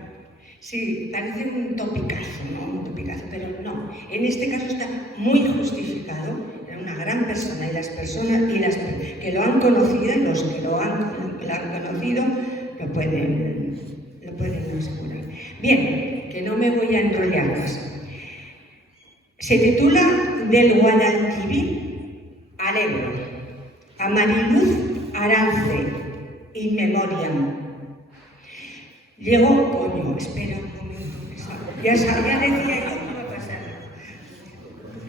sí, parece un topicazo, ¿no? Un topicazo, pero no. En este caso está muy justificado. Era una gran persona y las personas que lo han conocido, los que lo han conocido, lo pueden asegurar. Bien, que no me voy a enrollar más. Se titula Del Guadalquivir al Ebro, a Mariluz Arance. In memoriam. Llegó, coño, espera un momento, ya decía yo que iba a pasar.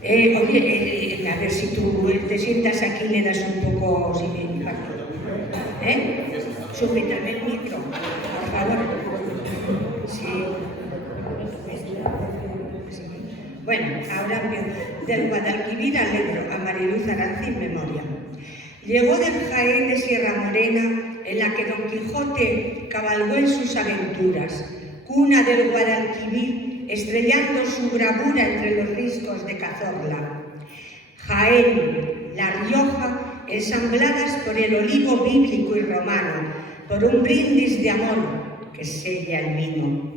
Oye, a ver si tú te sientas aquí y le das un poco sin impacto. Súbitame el micro, por favor. Sí. Bueno, ahora del Guadalquivir al Ebro, a Mariluz Arance in memoriam. Llegó del Jaén de Sierra Morena, en la que Don Quijote cabalgó en sus aventuras, cuna del Guadalquivir, estrellando su bravura entre los riscos de Cazorla. Jaén, La Rioja, ensambladas por el olivo bíblico y romano, por un brindis de amor que sella el vino.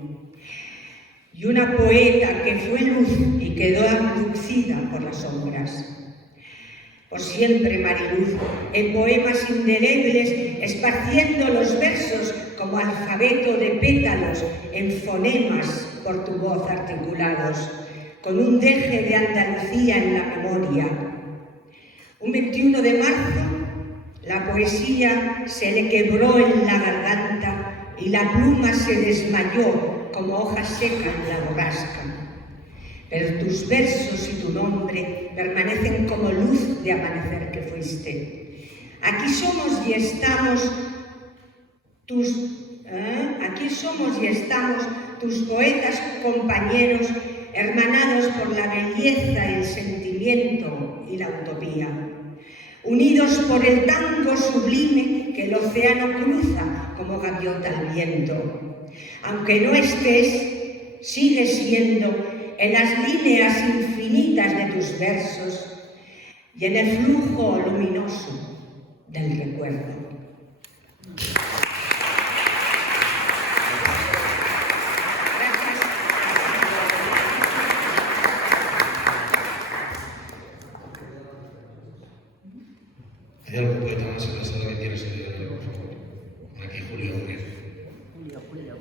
Y una poeta que fue luz y quedó abducida por las sombras. Por siempre, Mariluz, en poemas indelebles, esparciendo los versos como alfabeto de pétalos en fonemas por tu voz articulados, con un deje de Andalucía en la memoria. Un 21 de marzo, la poesía se le quebró en la garganta y la pluma se desmayó como hoja seca en la borrasca. Pero tus versos y tu nombre permanecen como luz de amanecer que fuiste. Aquí somos y estamos Aquí somos y estamos tus poetas compañeros, hermanados por la belleza, el sentimiento y la utopía, unidos por el tango sublime que el océano cruza como gaviota al viento. Aunque no estés, sigues siendo en las líneas infinitas de tus versos y en el flujo luminoso del recuerdo. ¿Hay algún poeta más en la sala que quiera salir de por favor? Aquí Julio. Julio.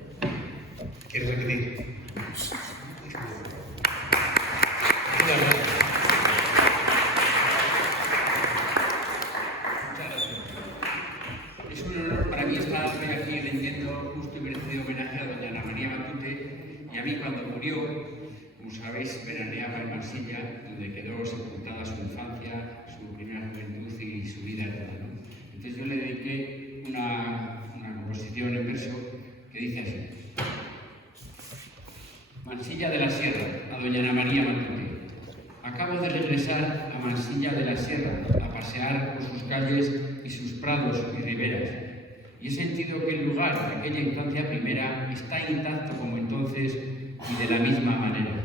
¿Quieres repetir? Es un honor para mí estar hoy aquí rindiendo justo y merecido homenaje a doña Ana María Matute, y a mí cuando murió, como sabéis, veraneaba en Marsella, donde quedó sepultada su infancia, su primera juventud y su vida eterna, ¿no? Entonces yo le dediqué una composición en verso que dice así: Mansilla de la Sierra, a doña Ana María Matute. Acabo de regresar a Mansilla de la Sierra, a pasear por sus calles y sus prados y riberas, y he sentido que el lugar de aquella infancia primera está intacto como entonces y de la misma manera.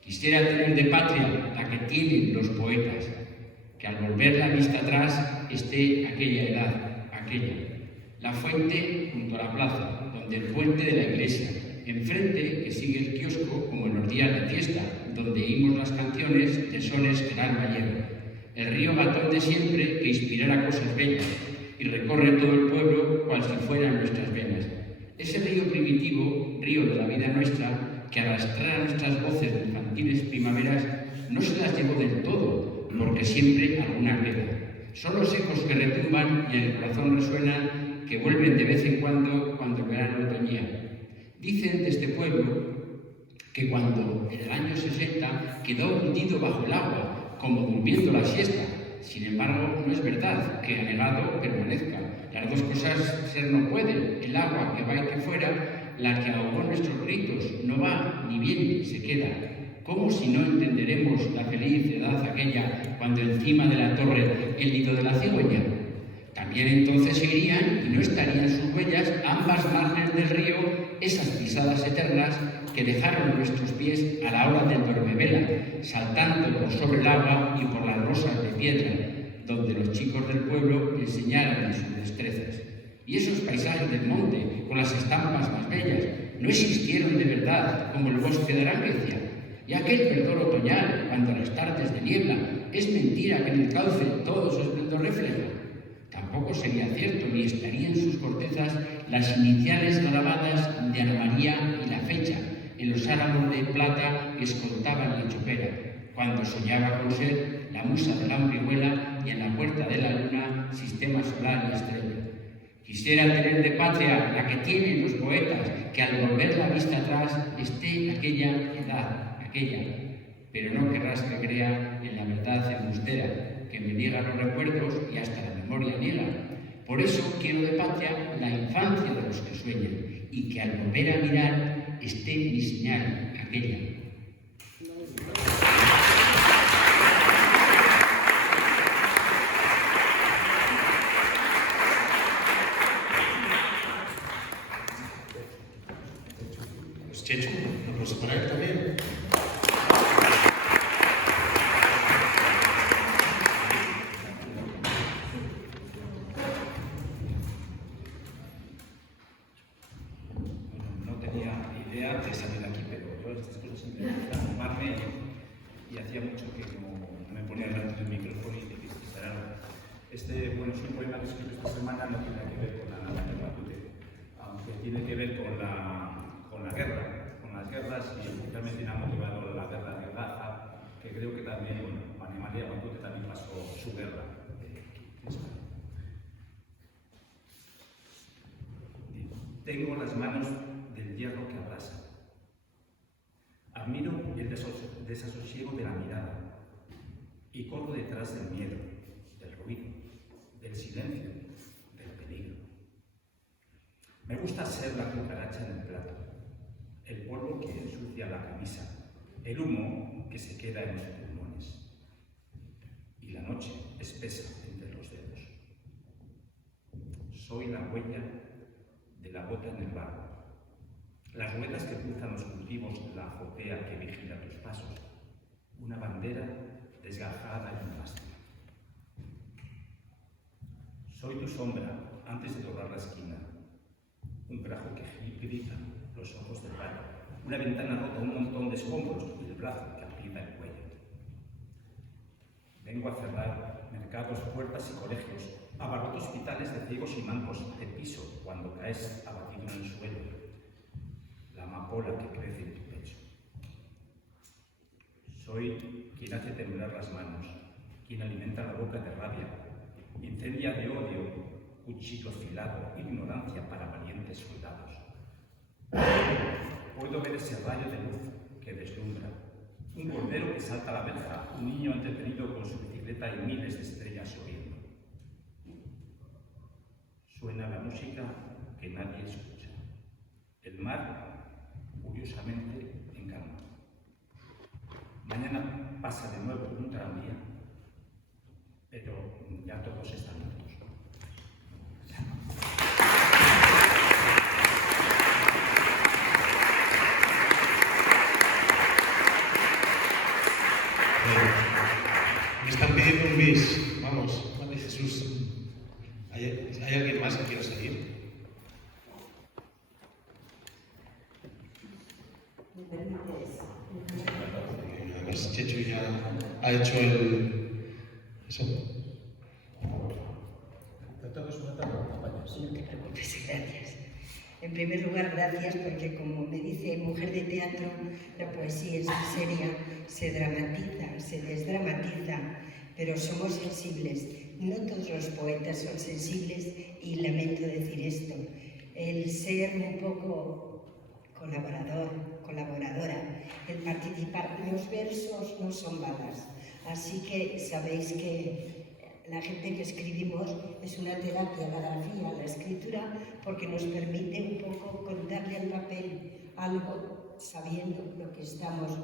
Quisiera tener de patria la que tienen los poetas, que al volver la vista atrás esté aquella edad, aquella, la fuente junto a la plaza, donde el puente de la iglesia, enfrente que sigue el kiosco como en los días de fiesta, donde oímos las canciones de sones que el alma lleva, el río Gatón de siempre que inspirara cosas bellas y recorre todo el pueblo cual si fueran nuestras venas. Ese río primitivo, río de la vida nuestra, que arrastrara nuestras voces de infantiles primaveras, no se las llevó del todo, porque siempre alguna queda. Son los ecos que retumban y en el corazón resuenan, que vuelven de vez en cuando el verano otoñía. Dicen de este pueblo que cuando en el año 60 quedó hundido bajo el agua, como durmiendo la siesta. Sin embargo, no es verdad que anegado permanezca. Las dos cosas ser no pueden. El agua que va y que fuera, la que ahogó nuestros gritos, no va ni viene, se queda. ¿Cómo si no entenderemos la feliz edad aquella cuando encima de la torre el nido de la cigüeña? También entonces se irían y no estarían sus huellas ambas márgenes del río, esas pisadas eternas que dejaron nuestros pies a la hora del dormevela, saltando por sobre el agua y por las rosas de piedra, donde los chicos del pueblo enseñaron sus destrezas. Y esos paisajes del monte, con las estampas más bellas, no existieron de verdad como el bosque de Aranguecia. Y aquel verdor otoñal, cuando las tardes de niebla, es mentira que en el cauce todo su esplendor refleja. Tampoco sería cierto ni estarían en sus cortezas las iniciales grabadas de Ana María y la fecha en los álamos de plata que escoltaban la chopera, cuando soñaba con ser la musa de la Orihuela y en la puerta de la luna sistema solar y estrella. Quisiera tener de patria la que tienen los poetas, que al volver la vista atrás esté aquella edad, aquella, pero no querrás que crea en la verdad embustera, que me niega los recuerdos y hasta la memoria niega. Por eso quiero de patria la infancia de los que sueñan, y que al volver a mirar esté mi señal, aquella. Pues Chechu, un aplauso para él también. No tenía idea de salir aquí, pero yo estas cosas siempre me gustan animarme y hacía mucho que no me ponía delante del micrófono y de algo. Este, bueno, es un poema que escribí esta semana, no tiene que ver con la Ana María Matute, aunque tiene que ver con la guerra, con las guerras, y especialmente me ha motivado la guerra de Gaza, que creo que también, bueno, Ana María Matute también pasó su guerra. Tengo las manos del hierro que abrasa. Admiro el desasosiego de la mirada y corro detrás del miedo, del ruido, del silencio, del peligro. Me gusta ser la cucaracha en el plato, el polvo que ensucia la camisa, el humo que se queda en los pulmones y la noche espesa entre los dedos. Soy la huella de la gota en el barro, las ruedas que cruzan los cultivos, la azotea que vigila tus pasos, una bandera desgajada en un mástil. Soy tu sombra antes de doblar la esquina, un grajo que grita los ojos del barro, una ventana rota, un montón de escombros y el brazo que aprieta el cuello. Vengo a cerrar mercados, puertas y colegios, abarroto hospitales de ciegos y mancos, te piso cuando caes abatido en el suelo, la amapola que crece en tu pecho. Soy quien hace temblar las manos, quien alimenta la boca de rabia, incendia de odio, cuchillo afilado, ignorancia para valientes soldados. Puedo ver ese rayo de luz que deslumbra, un cordero que salta a la verja, un niño entretenido con su bicicleta y miles de estrellas lloviendo. Suena la música que nadie escucha. El mar, curiosamente, en calma. Mañana pasa de nuevo un tranvía, pero ya todos están muertos. Me están pidiendo un bis. Vamos, María Jesús. ¿Hay alguien más que quiera seguir? Además, Chechu ya ha hecho el... Eso. No te preocupes, gracias. En primer lugar, gracias porque, como me dice Mujer de Teatro, la poesía es seria, se dramatiza, se desdramatiza, pero somos sensibles. No todos los poetas son sensibles y lamento decir esto. El ser un poco colaboradora, el participar. Los versos no son balas, así que sabéis que la gente que escribimos es una terapia, la grafía, la escritura, porque nos permite un poco contarle al papel algo sabiendo lo que estamos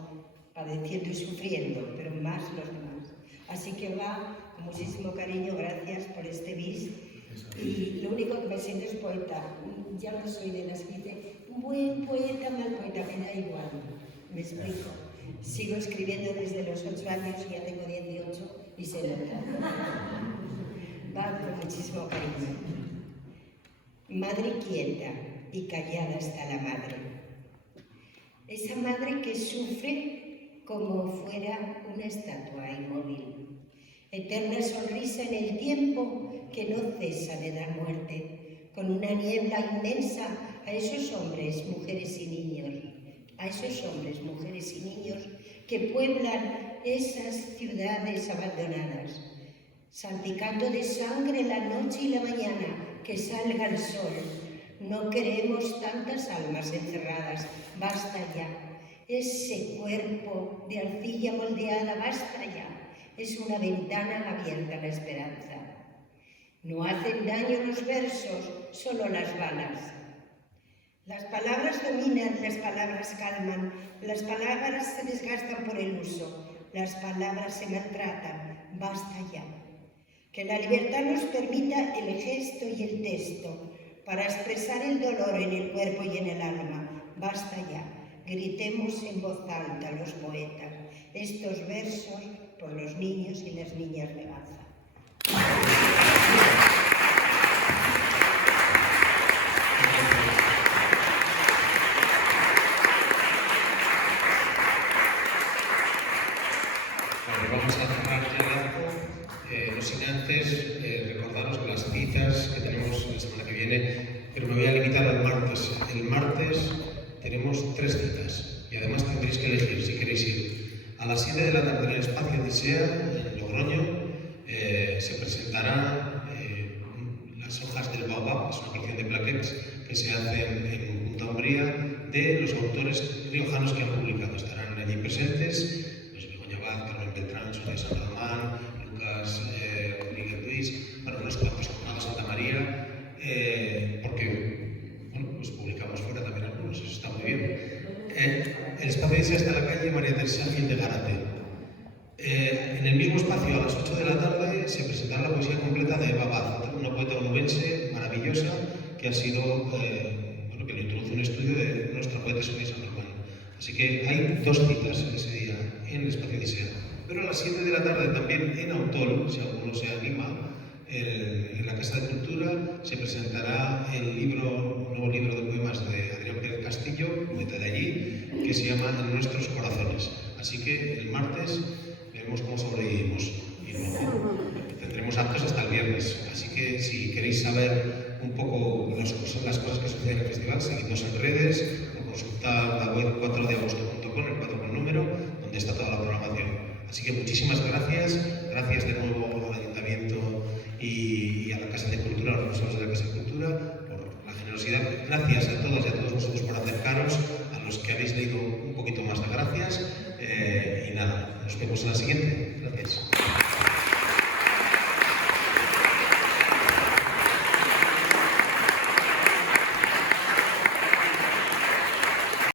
padeciendo y sufriendo, pero más los demás. Así que va con muchísimo cariño, gracias por este bis. Y lo único que me siento es poeta. Ya no soy de las que dice, buen poeta, mal poeta, me da igual. Me explico. Sigo escribiendo desde los 8 años y ya tengo 18 y se nota. Va con muchísimo cariño. Madre quieta y callada está la madre. Esa madre que sufre como fuera una estatua inmóvil. Eterna sonrisa en el tiempo que no cesa de dar muerte, con una niebla inmensa a esos hombres, mujeres y niños, que pueblan esas ciudades abandonadas, salpicando de sangre la noche y la mañana, que salga el sol. No queremos tantas almas encerradas, basta ya. Ese cuerpo de arcilla moldeada, basta ya. Es una ventana abierta a la esperanza. No hacen daño los versos, solo las balas. Las palabras dominan, las palabras calman, las palabras se desgastan por el uso, las palabras se maltratan, basta ya. Que la libertad nos permita el gesto y el texto para expresar el dolor en el cuerpo y en el alma, basta ya. Gritemos en voz alta los poetas estos versos por los niños y las niñas de Gaza. Vamos a cerrar ya el acto, no sin antes recordaros las citas que tenemos la semana que viene, pero me voy a limitar al martes. El martes tenemos 3 citas y además tendréis que elegir si queréis ir. A las 7 de la tarde en el Espacio Odisea, en Logroño, se presentarán las hojas del Baobab, es una colección de plaquettes que se hacen en Punta Umbría de los autores riojanos que han publicado. Estarán allí presentes Carmen Beltrán, Sonia San Román, Lucas Rodríguez Luis, para unos cuantos Amado Santa María, porque bueno, Iglesia está en la calle María Teresa Gil de Gárate. En el mismo espacio, a las 8 de la tarde, se presentará la poesía completa de Eva Baz, una poeta onubense maravillosa que ha sido, bueno, que lo introduce un estudio de nuestra poeta Sonia San Román. Así que hay 2 citas ese día en el espacio Odisea. Pero a las 7 de la tarde también en Autol, si alguno se anima, en la Casa de Cultura se presentará el nuevo libro de poemas de Adrián Pérez Castillo, poeta de allí, que se llama En nuestros corazones. Así que el martes veremos cómo sobrevivimos y luego tendremos actos hasta el viernes. Así que si queréis saber un poco las cosas que suceden en el festival, seguidnos en redes o consultad la web 4deagosto.com, el 4 con número, donde está toda la programación. Así que muchísimas gracias de nuevo al Ayuntamiento y a la Casa de Cultura, a los responsables de la Casa de Cultura, por la generosidad. Gracias a todos y a todos vosotros por acercaros, a los que habéis leído un poquito más de gracias. Y nada, nos vemos en la siguiente. Gracias.